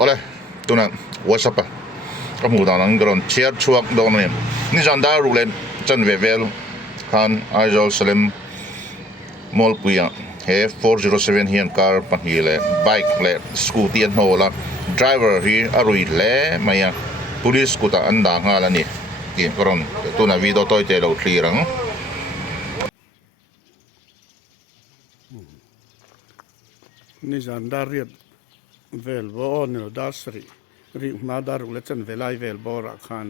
ole tuna WhatsApp ka mu da nang gron chair chuak do ne ni janda rulen chan vevel khan Aizawl Salem Mualpui he 407 hian car pahile bike le scooty an hnawl driver hi arui le maya police kuta anda nga la ni ki gron tuna video toy te lo thlirang ni janda riat vel bo ne dasri ri ma dar ule chan velai vel bo ra khan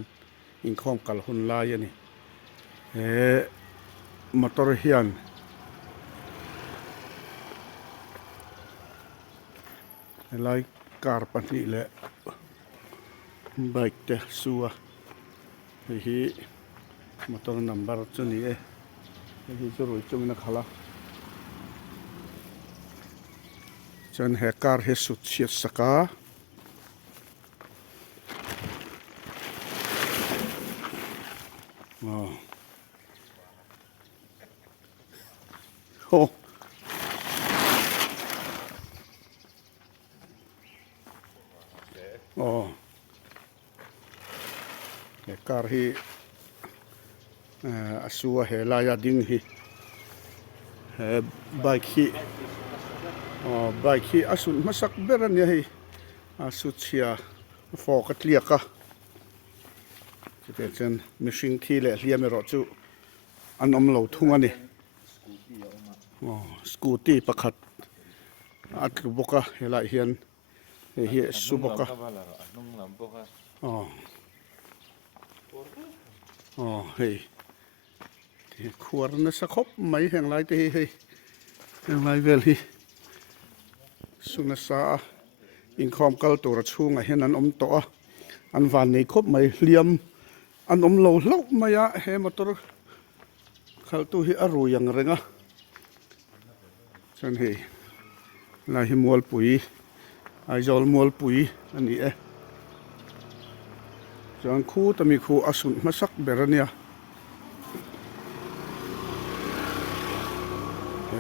in khom kal hun lai ani he motor hian lai car pani le bike te suwa hi motor number chuni e hi chu roi chung na khala chan he car he sut chiat saka ho he car hi asua he la ya ding hi he bike hi asun masak beran ya hi asut chia fok atliaka te chen machine thi le hliam ro chu an om lo thung ani scooty pakhat atlu boka helai hian hi su boka hei thì khuar nó sắc khóc mấy hàng lai thì hàng lai về thì sung sa in khom kal tổ ra chung à hiện anh to anh van này khóc mấy liam anh lâu lâu mấy à he motor khal tu hi aru yang renga chân hi là hi Mualpui Aizawl Mualpui anh ấy chẳng khu tami khu asun masak berania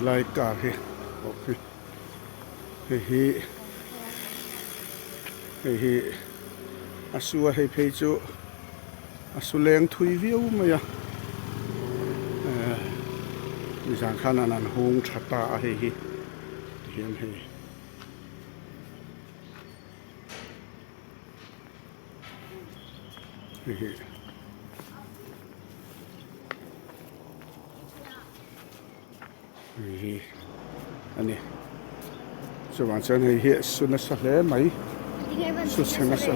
lai car hi hi asua hei phei chu asuleng thui viu maya ni jang khan an hung thata a hi hiam hei ani so wan chen hi sunna sa le mai su chena sa